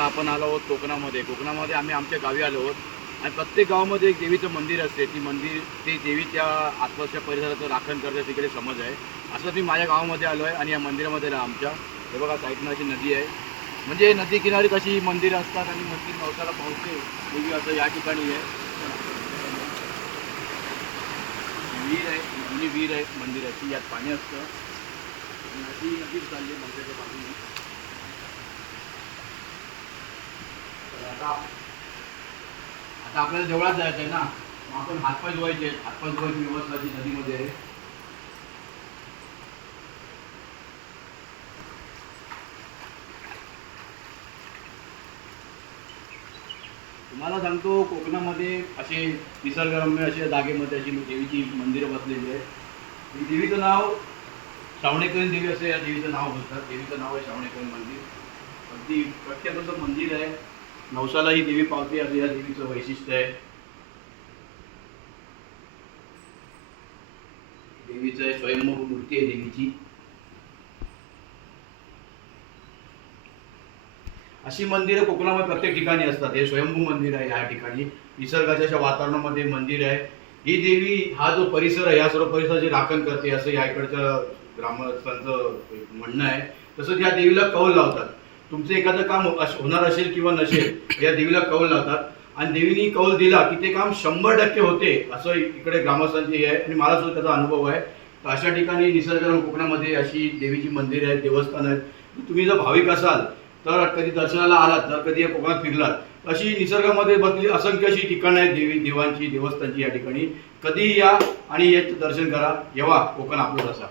आता आपण आलो आहोत कोकणामध्ये. कोकणामध्ये आम्ही आमच्या गावी आलो आहोत आणि प्रत्येक गावामध्ये एक देवीचं मंदिर असते. ती मंदिर ते देवी त्या आसपासच्या परिसराचं राखण करते, तिकडे समज आहे. असं मी माझ्या गावामध्ये आलो आहे आणि या मंदिरामध्ये आमच्या हे बघा साईडनं अशी नदी आहे. म्हणजे नदी किनारी कशी मंदिरं असतात आणि मंदिर नवसाला पावते देवी असं या ठिकाणी आहे. विहीर आहे, जुनी विहीर आहे मंदिराची, यात पाणी असतं आणि अशी नदी चालली मंदिराच्या बाजूने. आता आता आपल्याला देवळात जायचं आहे ना, मग आपण हातपाय धुवायचे. हातपाय धुवायची व्यवस्था जी नदीमध्ये आहे. तुम्हाला सांगतो कोकणामध्ये असे निसर्गरम्य अशा जागेमध्ये अशी देवीची मंदिरं बसलेली आहे. ही देवीचं नाव श्रावणेकरी देवी असं या देवीचं नाव बोलतात. देवीचं नाव आहे श्रावणेकरी मंदिर. अगदी प्रख्यात असं मंदिर आहे. नवसाला ही देवी पावते असं या देवीचं वैशिष्ट्य आहे. देवीचं स्वयंभू मूर्ती आहे देवीची. अशी मंदिरं कोकणामध्ये प्रत्येक ठिकाणी असतात. हे स्वयंभू मंदिर आहे या ठिकाणी, निसर्गाच्या अशा वातावरणामध्ये मंदिर आहे. ही देवी हा जो परिसर आहे या सर्व परिसराची राखण करते असं या इकडचं ग्रामस्थांचं म्हणणं आहे. तसंच या देवीला कौल लावतात. तुमचं एखादं काम होणार असेल किंवा नसेल या देवीला कौल लावतात आणि देवीने कौल दिला की ते काम 100% होते असं इकडे ग्रामस्थांची आहे आणि मला सुद्धा त्याचा अनुभव आहे. तर अशा ठिकाणी निसर्गरम्य कोकणामध्ये अशी देवीची मंदिर आहेत, देवस्थान आहेत. तुम्ही जर भाविक असाल तर कधी दर्शनाला आलात, जर कधी या कोकणात फिरलात, अशी निसर्गामध्ये बसलेली असंख्य अशी ठिकाणं आहेत देवांची, देवस्थानची. या ठिकाणी कधीही या आणि याचं दर्शन करा. येवा कोकण आपलं असा.